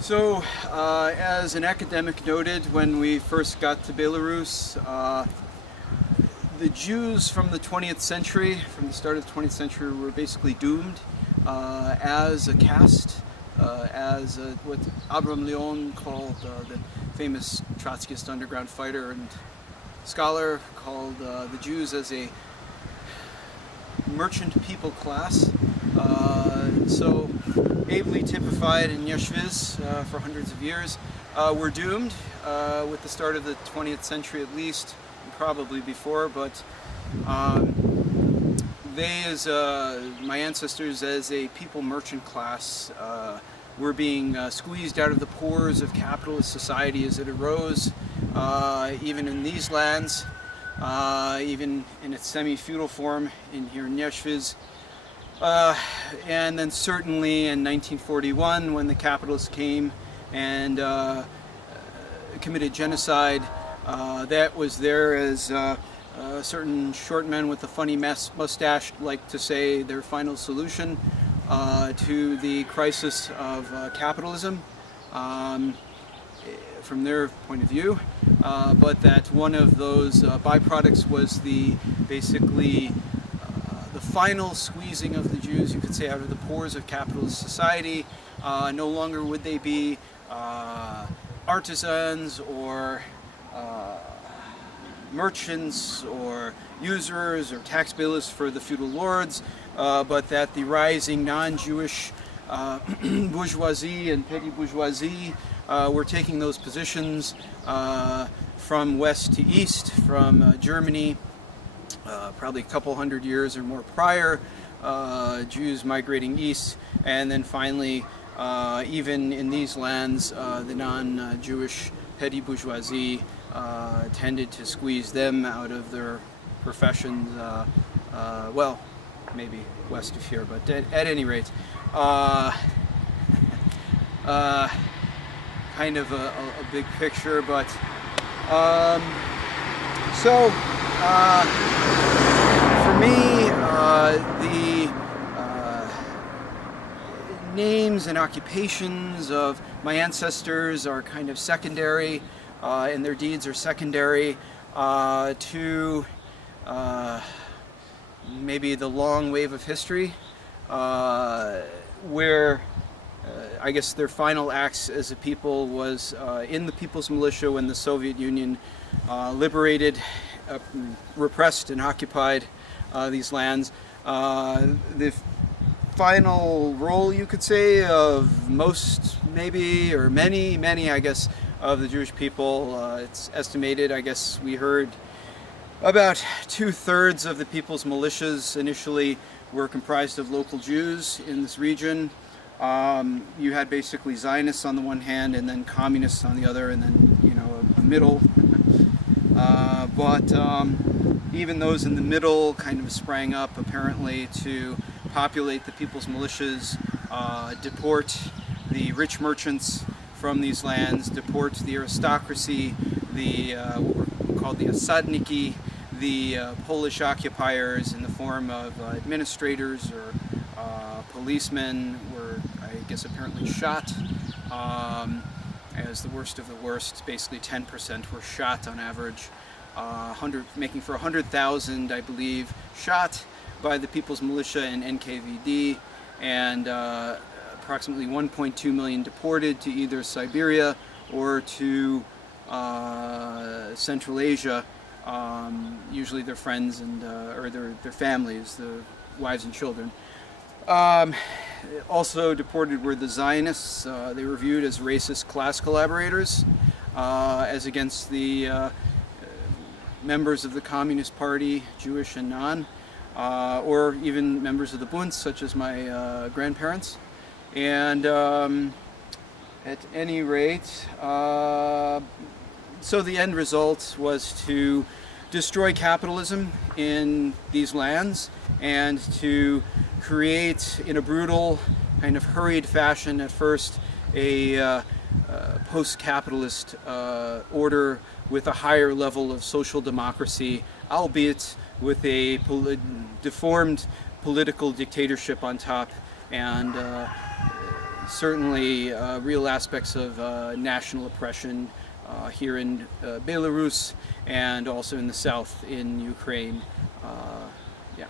So, as an academic noted when we first got to Belarus, the Jews from the 20th century, from the start of the 20th century, were basically doomed as a caste, what Abraham Leon called the famous Trotskyist underground fighter and scholar called the Jews as a merchant people class. So ably typified in Nyesviz for hundreds of years, were doomed with the start of the 20th century at least, and probably before, but they, as my ancestors, as a people merchant class, were being squeezed out of the pores of capitalist society as it arose, even in these lands, even in its semi-feudal form in here in Nyesviz. And then certainly in 1941, when the capitalists came and committed genocide, that was there as certain short men with a funny mustache like to say their final solution to the crisis of capitalism from their point of view, but that one of those byproducts was basically the final squeezing of the Jews, you could say, out of the pores of capitalist society. No longer would they be artisans or merchants or usurers or tax bailiffs for the feudal lords, but that the rising non-Jewish bourgeoisie and petty bourgeoisie were taking those positions from west to east, from Germany, probably a couple hundred years or more prior, Jews migrating east, and then finally, even in these lands, the non-Jewish petty bourgeoisie tended to squeeze them out of their professions, well, maybe west of here, but at any rate, kind of a big picture, but so for me, the names and occupations of my ancestors are kind of secondary, and their deeds are secondary to maybe the long wave of history, where I guess their final acts as a people was in the People's Militia when the Soviet Union liberated, repressed and occupied these lands. The final role, you could say, of most, maybe, or many, I guess, of the Jewish people, it's estimated, I guess we heard, about 2/3 of the People's Militias initially were comprised of local Jews in this region. You had basically Zionists on the one hand and then communists on the other, and then, you know, a middle. But even those in the middle kind of sprang up apparently to populate the People's Militias, deport the rich merchants from these lands, deport the aristocracy, the what were called the osadniki, the Polish occupiers in the form of administrators or policemen were, I guess, apparently shot as the worst of the worst. Basically 10% were shot on average, making for 100,000, I believe, shot by the People's Militia and NKVD, and approximately 1.2 million deported to either Siberia or to Central Asia, usually their friends and or their families, the wives and children. Also deported were the Zionists. They were viewed as racist class collaborators, as against the members of the Communist Party, Jewish and non, or even members of the Bund, such as my grandparents. And at any rate, so the end result was to destroy capitalism in these lands and to create, in a brutal, kind of hurried fashion at first, a post-capitalist order with a higher level of social democracy, albeit with a deformed political dictatorship on top, and certainly real aspects of national oppression here in Belarus and also in the south in Ukraine. Yeah.